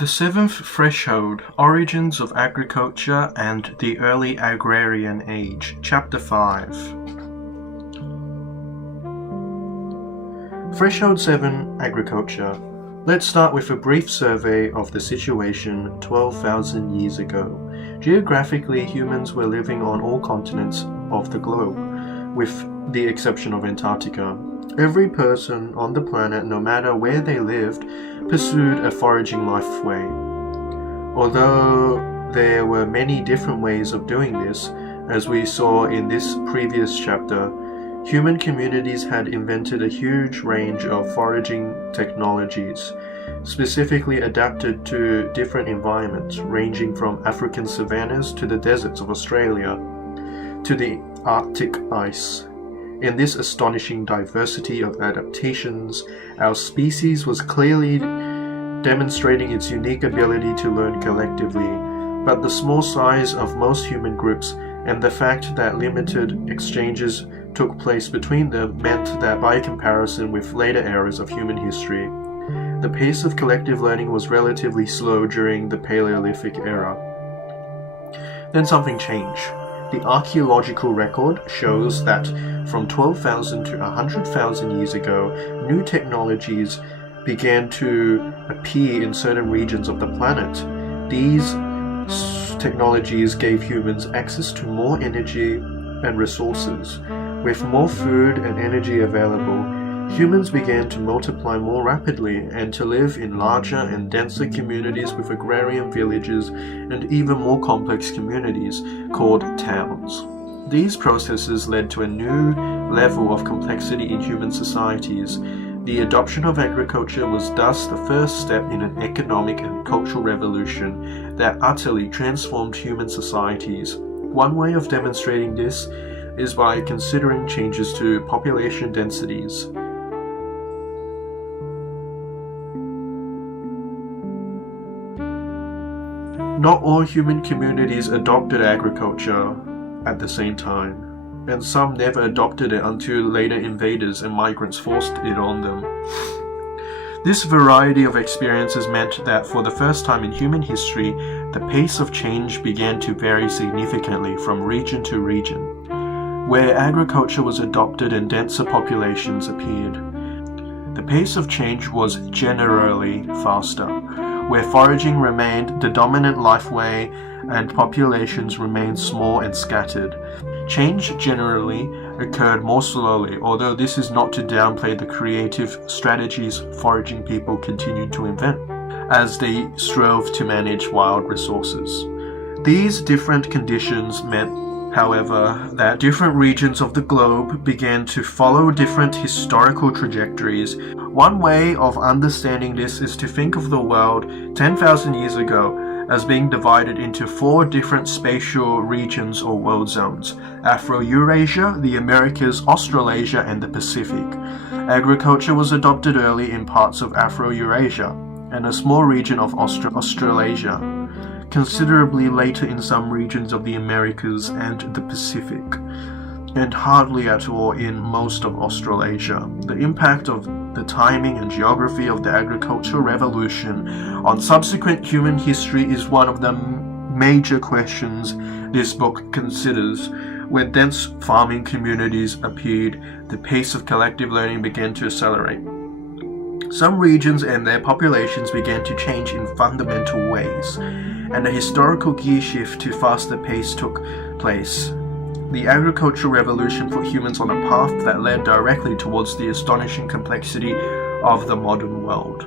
The seventh threshold, Origins of Agriculture and the Early Agrarian Age, Chapter 5. Threshold 7, Agriculture. Let's start with a brief survey of the situation 12,000 years ago. Geographically, humans were living on all continents of the globe, with the exception of Antarctica. Every person on the planet, no matter where they lived, pursued a foraging life way. Although there were many different ways of doing this, as we saw in this previous chapter, human communities had invented a huge range of foraging technologies, specifically adapted to different environments, ranging from African savannas to the deserts of Australia, to the Arctic ice. In this astonishing diversity of adaptations, our species was clearly demonstrating its unique ability to learn collectively, but the small size of most human groups and the fact that limited exchanges took place between them meant that by comparison with later eras of human history, the pace of collective learning was relatively slow during the Paleolithic era. Then something changed. The archaeological record shows that from 12,000 to 100,000 years ago, new technologies began to appear in certain regions of the planet. These technologies gave humans access to more energy and resources. With more food and energy available, humans began to multiply more rapidly and to live in larger and denser communities with agrarian villages and even more complex communities called towns. These processes led to a new level of complexity in human societies. The adoption of agriculture was thus the first step in an economic and cultural revolution that utterly transformed human societies. One way of demonstrating this is by considering changes to population densities. Not all human communities adopted agriculture at the same time, and some never adopted it until later invaders and migrants forced it on them. This variety of experiences meant that for the first time in human history, the pace of change began to vary significantly from region to region. Where agriculture was adopted and denser populations appeared, the pace of change was generally faster. Where foraging remained the dominant life way and populations remained small and scattered, change generally occurred more slowly, although this is not to downplay the creative strategies foraging people continued to invent as they strove to manage wild resources. These different conditions meant, however, that different regions of the globe began to follow different historical trajectories. One way of understanding this is to think of the world 10,000 years ago as being divided into 4 different spatial regions or world zones: Afro-Eurasia, the Americas, Australasia, and the Pacific. Agriculture was adopted early in parts of Afro-Eurasia and a small region of Australasia, considerably later in some regions of the Americas and the Pacific, and hardly at all in most of Australasia. The impact of the timing and geography of the agricultural revolution on subsequent human history is one of the major questions this book considers. When dense farming communities appeared, the pace of collective learning began to accelerate. Some regions and their populations began to change in fundamental ways, and a historical gear shift to faster pace took place. The agricultural revolution put humans on a path that led directly towards the astonishing complexity of the modern world.